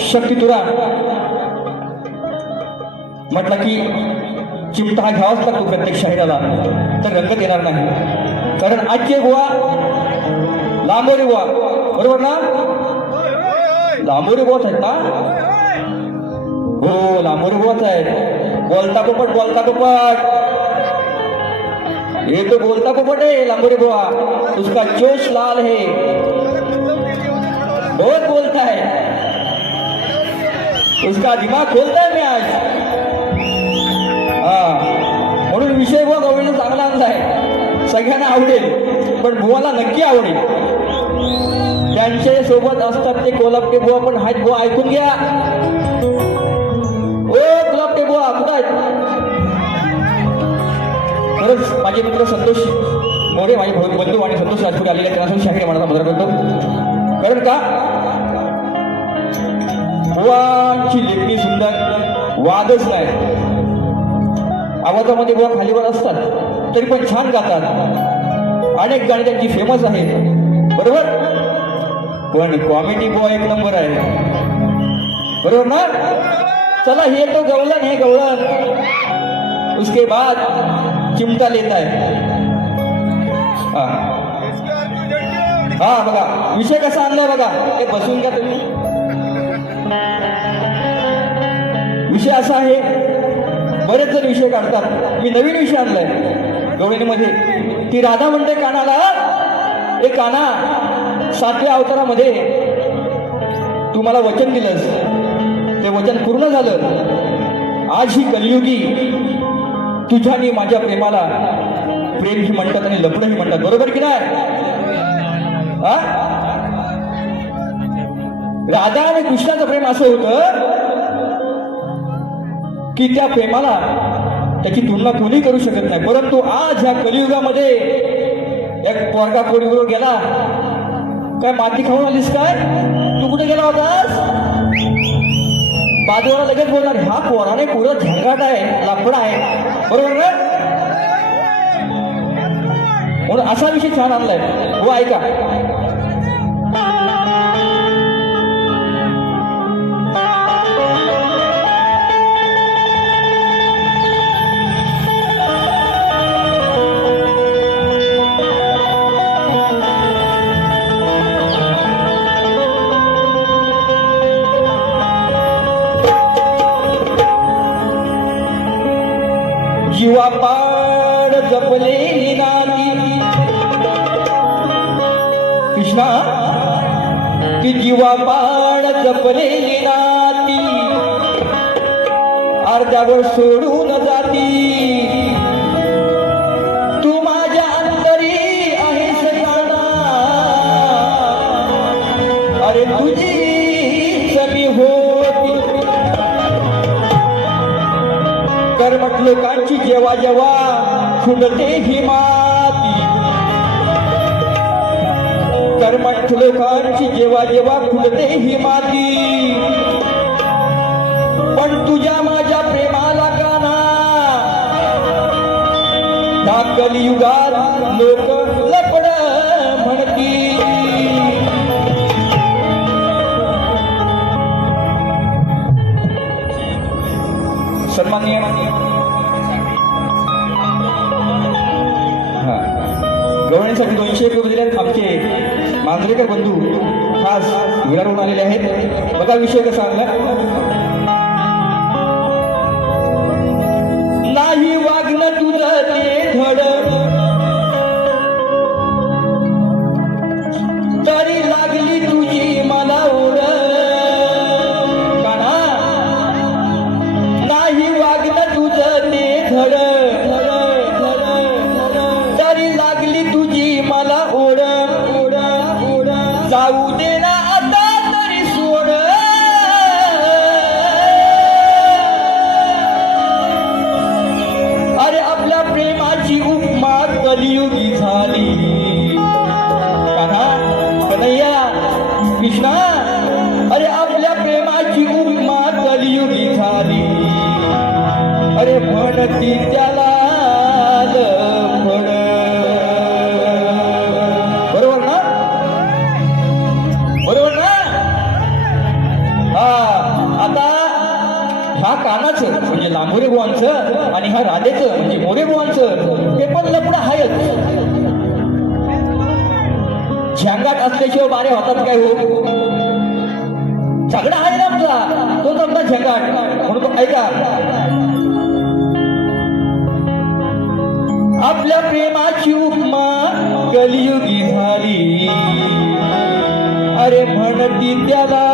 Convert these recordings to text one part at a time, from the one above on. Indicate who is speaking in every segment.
Speaker 1: शक्ती तुरा। म्हटलं की चिमटा हा घ्यावाच लागतो प्रत्येक शहराला तर रंगत येणार नाही. कारण आजचे गोवा लांबोरी गोवा. बरोबर ना? लांबोरी गोवाच आहेत ना? हो, लांबोरी गोवाच आहेत. बोलता पोपट बोलता पोपट. ये तो बोलता पोपट है लांबोरी गोवा. उसका जोश लाल है. बहुत बोलता है. उसका दिमाग खोलता है आज। हा म्हणून विषय बघ गवळीने चांगला आणलाय सगळ्यांना आवडेल पण बुवाला नक्की आवडेल. त्यांच्यासोबत असतात ते कोलापटे बुवा पण आहेत बुवा ऐकून घ्या. ओ कोलापटे बुवा कुठं आहेत? खरंच माझे मित्र संतोष मोरे माझे बंधू आणि संतोष राजपूत आलेले त्यांना शाहीर मनाचा मदत करतो. कारण का? बुवाची लेखणी सुंदर वादच नाही. आवाजामध्ये बुवा खालीवर असतात तरी पण छान गातात. अनेक गाणी त्यांची फेमस आहेत. बरोबर? पण कॉमेडी बुवा एक नंबर आहे. बरोबर ना? चला हे तो गवलन हे गवलन उसके बाद चिमटा लेता है. हा बघा विषय कसा आणलाय बघा. हे बसून घ्या तुम्ही. विषय असा आहे बरेच जण विषय काढतात. मी नवीन विषय आणलाय. गवळणीमध्ये. ती राधा म्हणते कानाला ए काना सातव्या अवतारामध्ये तू मला वचन दिलंस. ते वचन पूर्ण झालं. आज ही कलियुगी तुझ्या आणि माझ्या प्रेमाला प्रेम ही म्हणतात आणि लपडं ही म्हणतात. बरोबर की नाही? राधा आणि कृष्णाचं प्रेम असं होतं की त्या प्रेमाला त्याची तुलना कोणी करू शकत नाही. परंतु आज ह्या कलियुगामध्ये एक पोरगा कोणीबरोबर गेला. काय माती खाऊन आलीस काय? तू कुठे गेला होतास? बाजूला लगेच बोलणार ह्या पोराने पुरं झंगाट आहे लापडा आहे. बरोबर ना? म्हणून असा विषय छान आणलाय. हो ऐका. कृष्णा ती जीवा पाड जपलेली नाती. अर्ध्यावर सोडून जाती. तू माझ्या अंतरी आहेस काना अरे तुझी मी होती. कर्मठ लोकांची जेव्हा जेव्हा खुंडते ही माती कर्मठ लोकांची जेव्हा जेव्हा खुलते ही माती. पण तुझ्या माझ्या प्रेमाला काना. ह्या कलियुगात लोक मांजरेकर बंधू खास विरारून आलेले आहेत. बघा विषय कसा आणला. झंगाट असल्याशिवाय बारे होतात काय हो? झगडा आहे ना आपला. तो आपला झंगाट. म्हणून ऐका. आपल्या प्रेमाची उपमा कलियुगी झाली. अरे म्हणती त्याला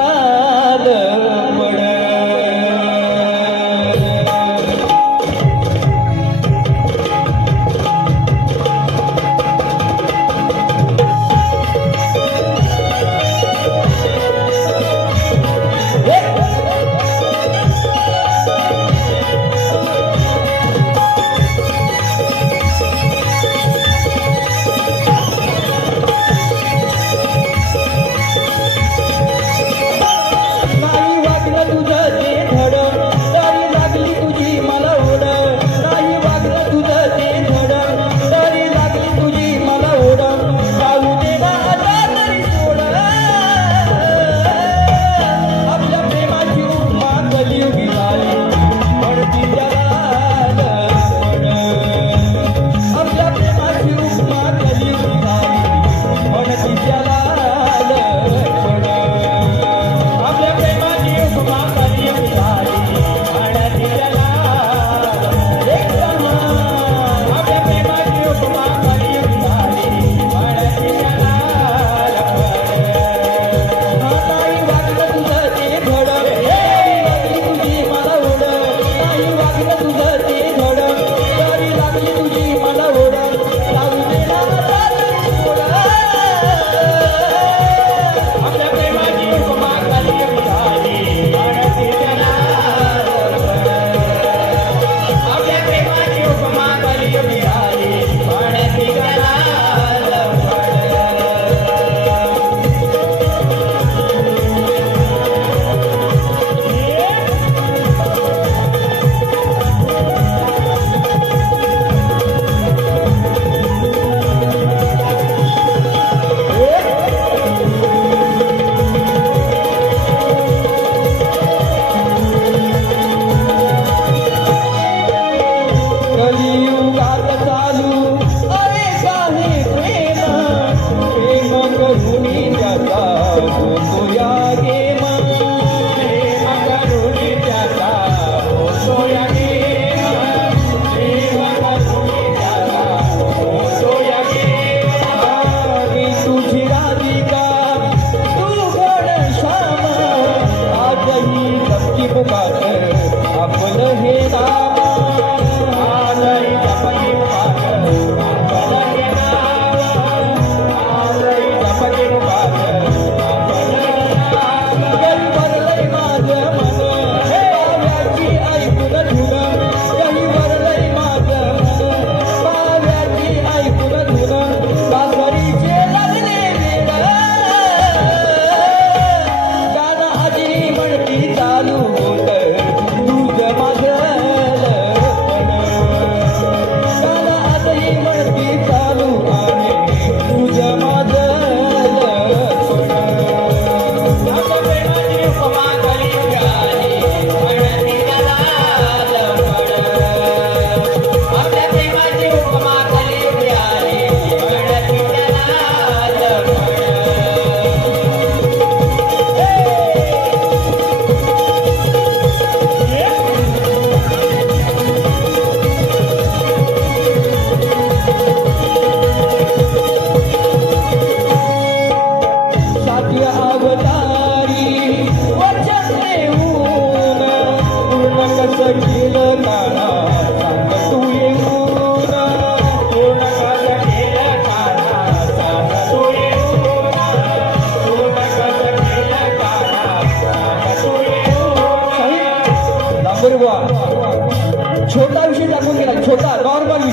Speaker 1: pro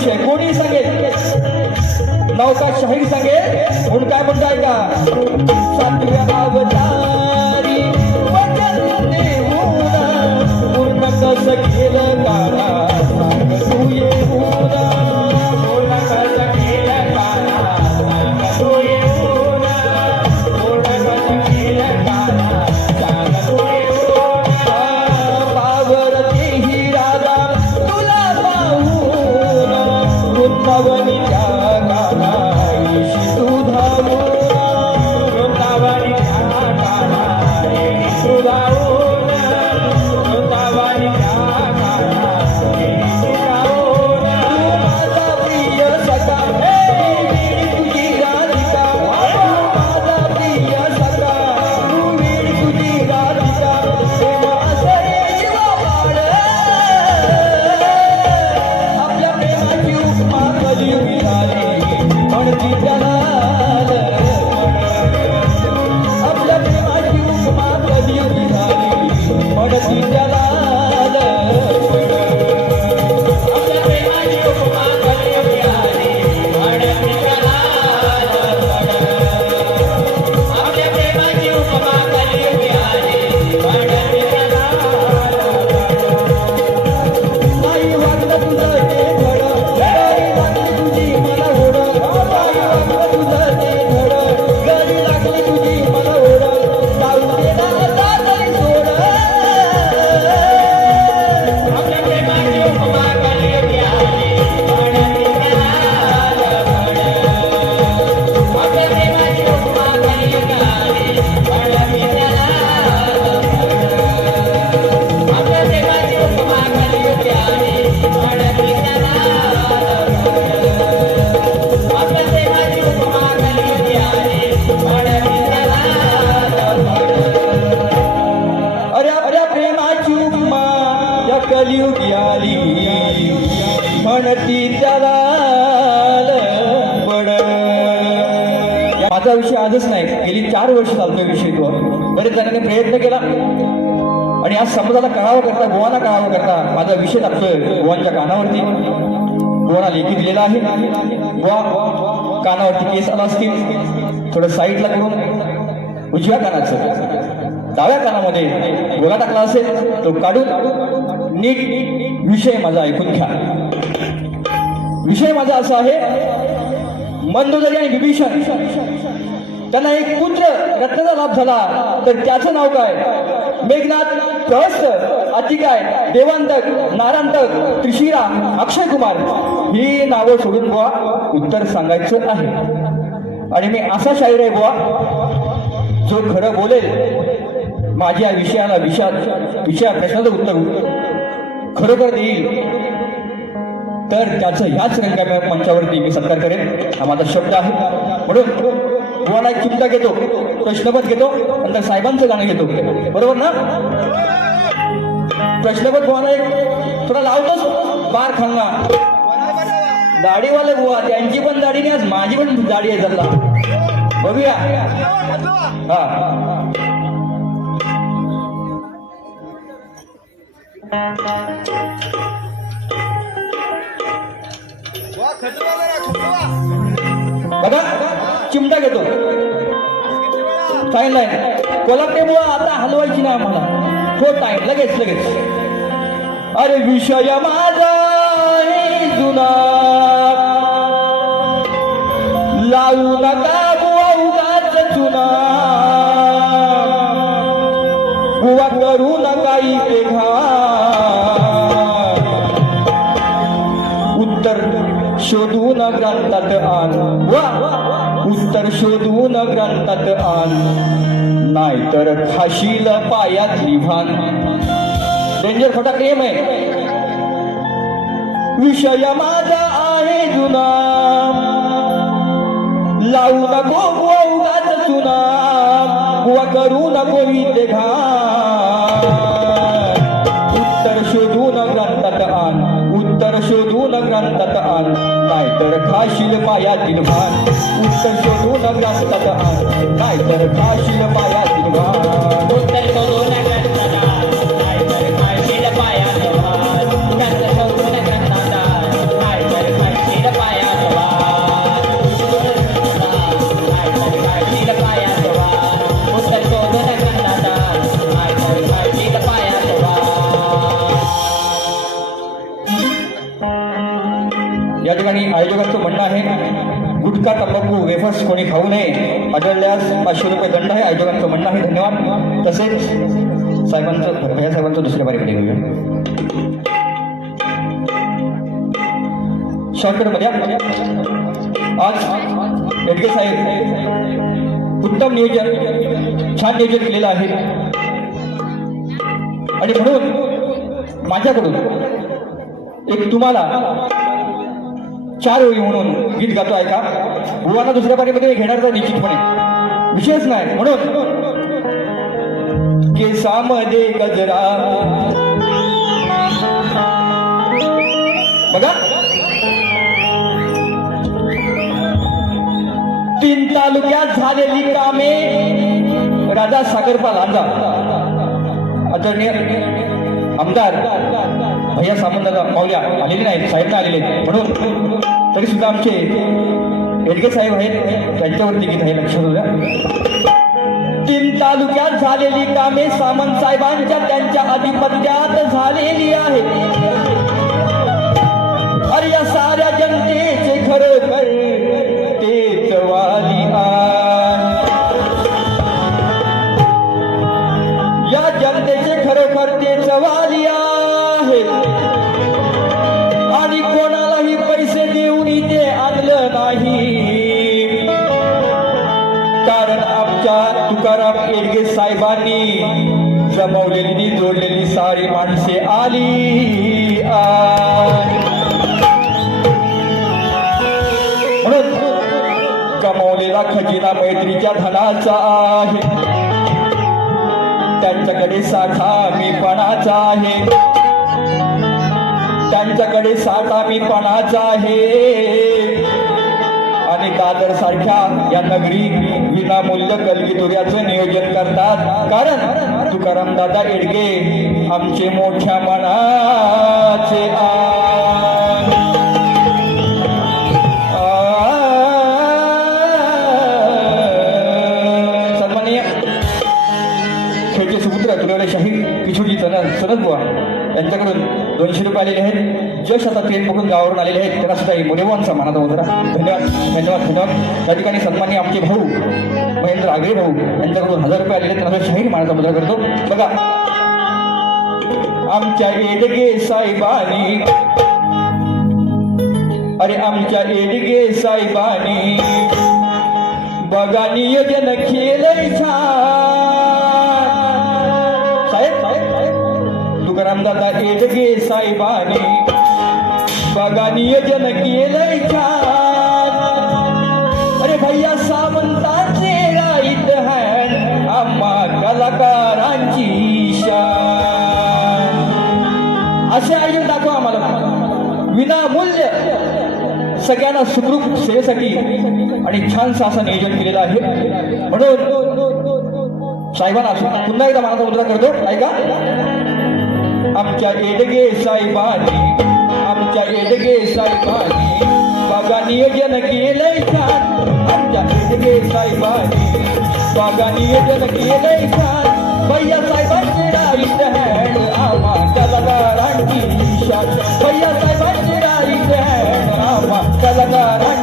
Speaker 1: विषय कोणी सांगेल? नौका शाहीर सांगेल. म्हणून काय म्हणताय का? माझा विषय आजच नाही. गेली चार वर्ष चालतोय विषय तो. बरेच जणांनी प्रयत्न केला. आणि आज समाजाला कळावं करता गोवाना कळावं करता माझा विषय लागतोय गोवांच्या कानावरती. गोवाला लेखी दिलेला आहे. गोवा कानावरती केस आला असतील. थोडं साईडला करून उजव्या कानाचं. डाव्या कानामध्ये गोळा टाकला असेल तो काढून नीट विषय माझा ऐकून घ्या. विषय माझा असा आहे मंदोदरी आणि विभीषण. त्यांना एक पुत्र रत्नाचा लाभ झाला. तर त्याचं नाव काय? मेघनाथ प्रहस्त अतिकाय देवांतक नारांतक त्रिशिरा अक्षय कुमार ही नावं सोडून बुवा उत्तर सांगायचं आहे. आणि मी असा शाहीर आहे बुवा जो खरं बोलेल. माझ्या विषयाला विषया विषया प्रश्नाचं उत्तर खरोखर देईल. तर त्याचं ह्याच रंगा मंचावरती मी सत्कार करेन. हा माझा शब्द आहे. म्हणून तुम्हाला एक चिंता घेतो प्रश्नपद घेतो नंतर साहेबांचं गाणं घेतो. बरोबर ना? प्रश्नपद तुम्हाला एक थोडा लावतोच. बार खांगा. दाढीवाले बुवा त्यांची पण दाढी नाही आज माझी पण दाढी आहे जल्ला बघूया. हा. बघा चिमटा घेतो टाईम नाही कोल्हापूर बुवा आता हलवायची नाही आम्हाला हो टाईम लगेच लगेच अरे विषय माझा आहे जुना लावू नका बुवा उगाच चुना बुवा करू नका इथे घा उत्तर शोधून ग्रंथात आण. वा! उत्तर शोधून ग्रंथात आण. नाहीतर खाशील पायातली भान. डेंजर खोटा एम आहे. विषय माझा आहे जुना. लावू नको बुवा उगाच चुना करू नको इथे घा नाहीतर खाशील पायातील भान उत्तर शोधून ग्रंथात आण नाहीतर खाशील पायातील भान
Speaker 2: उत्तर शोधून
Speaker 1: तसेच साहेबांचं भैया साहेबांचं दुसऱ्या बारीकडे घेऊया शॉर्टकटमध्ये आज एडके साहेब उत्तम नियोजन छान नियोजन केलेलं आहे. आणि म्हणून माझ्याकडून एक तुम्हाला चार ओळी म्हणून गीत गातो आहे का? बुवाना दुसऱ्या पारीमध्ये घेणार तर निश्चितपणे. विशेष नाही. म्हणून केसामध्ये गजरा बघा. तीन तालुक्यात झालेली कामे राजा सागरपाल आमदार आदरणीय आमदार भैया सामंतदा माऊल्या आलेले नाहीत साहेब आलेले आहेत. म्हणून तरी सुद्धा आमचे एडगे साहेब आहेत त्यांच्यावरती गीत आहे लक्षात द्या तीन तालुक्यात झालेली कामे सामंत साहेबांच्या त्यांच्या अधिपत्यात झालेली आहे अरे या तुकाराम साहेबांनी जमवलेली जोडलेली सारी माणसे आली म्हणून कमवलेला खजिना मैत्रीच्या धनाचा आहे. त्यांच्याकडे साठा मी पणाचा आहे. त्यांच्याकडे साठा मी पणाचा आहे. ते कादर सारख्या या नगरी विनामूल्य कलगीतुऱ्याचं नियोजन करतात कारण तुकाराम दादा एडगे आमचे मोठ्या मनाचे आहे. सुपुत्र तुलाडे शाही किशोरजी सनद सनद बुवा यांच्याकडून दोनशे रुपये आलेले आहेत जश आता ट्रेन पकडून गावावरून आलेले आहेत. त्यांना सुद्धा ही मुलेवांचा मानाचा धन्यवाद. धन्यवाद धन्यवाद. त्या ठिकाणी सन्मान्य आमचे भाऊ महेंद्र आगळे भाऊ यांच्याकडून हजार रुपये आलेले त्यांना सुद्धा शाहीर मानाचा मुद्रा करतो. बघा. आमच्या एडगे साहेबानी अरे आमच्या एडगे साहेबानी बघा नियोजन केलंय साहेब साहेब साहेब. तुकाराम दादा एडगे साहेबानी बघा नियोजन केलंय छान. अरे भैया सामंतांचे राईट है आम्हा कलाकारांची असे आयोजन दाखवा आम्हाला. विनामूल्य सगळ्यांना सुखरूप सेवेसाठी आणि छानसं असं नियोजन केलेलं आहे. म्हणून साहेबांना पुन्हा एकदा मनाचा मुद्रा करतो. ऐका आमच्या एडगे साहेबांनी आमच्या एडगे साहेबांनी. बाबा नियोजन केलंय छान आमच्या एडगे साहेबांनी. बाबा नियोजन केलंय छान भैया साहेबांचे राईट हॅड आम्हा कलाकारांची शान. भैया साहेबांचे राईट हॅड आम्हा कलाकारांची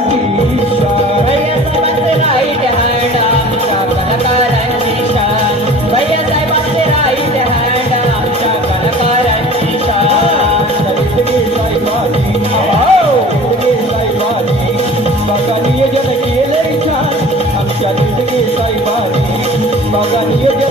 Speaker 1: साहेबांनी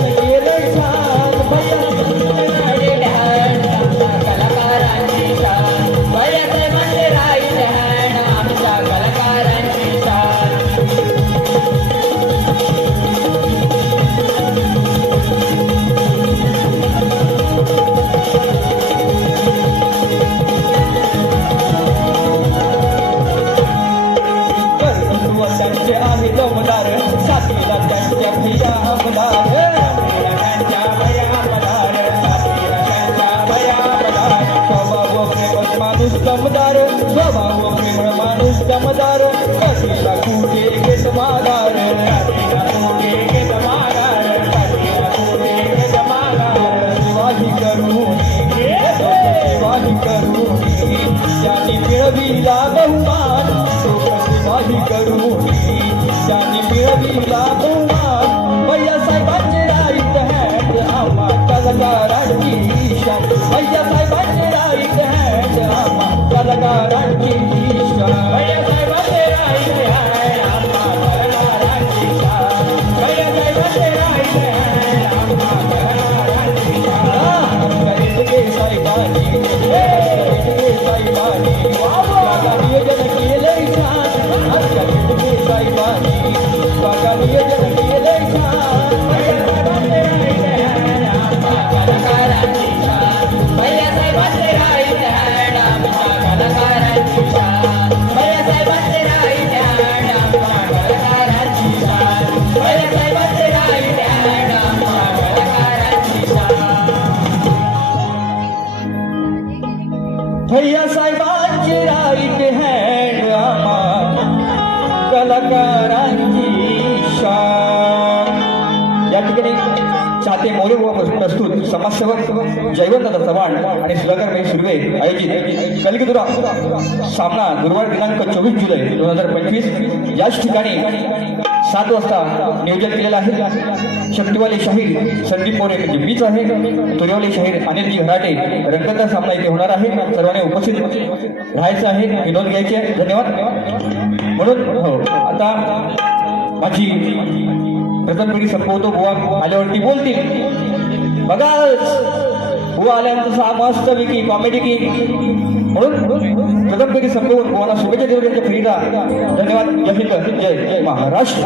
Speaker 1: Bye-bye. आयोजित दुरा. सामना गुरुवार दिनांक चोवीस जुलै दोन हजार पंचवीस. याच ठिकाणी सात वाजता नियोजन केलेलं आहे. शक्तिवाले शाहीर संदीप मोरे म्हणजे मीच आहे. तुर्यवाले शाहीर अनिलजी हराटे रंगतदार सामना इथे होणार आहे. सर्वांनी उपस्थित राहायचं आहे. विनोद घ्यायचे आहे. धन्यवाद. म्हणून हो आता माझी प्रथम पिढी संपवतो. बुवा आल्यावरती बोलतील. बघा बुवा आल्यानंतर सा मस्त विकी कॉमेडी की म्हणून प्रथम पिढी संपवून बुवाला शुभेच्छा देऊ त्यांच्या पिढीला धन्यवाद जय हिंद जय जय महाराष्ट्र।